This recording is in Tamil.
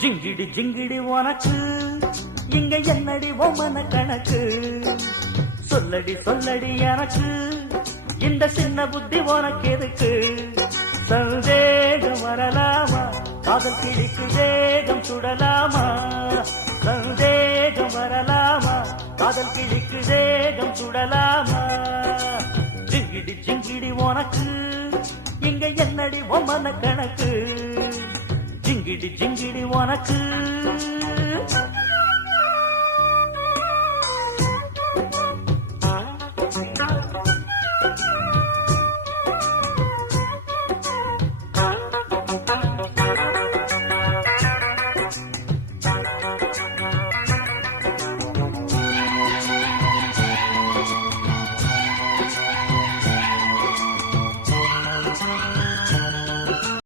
ஜிங்கிடி ஜிங்கிடி உனக்கு இங்க என்னடி ஒம்மன கணக்கு சொல்லடி சொல்லடி எனக்கு இந்த சின்ன புத்தி உனக்கு எதுக்கு சந்தேகம் வரலாமா காதல் கிளிக்கு தேகம் சுடலாமா சந்தேகம் வரலாமா காதல் கிளிக்கு தேகம் சுடலாமா ஜிங்கிடி ஜிங்கிடி உனக்கு இங்க என்னடி ஒம்மன கணக்கு ஜிங்கிடி ஜிங்கிடி உனக்கு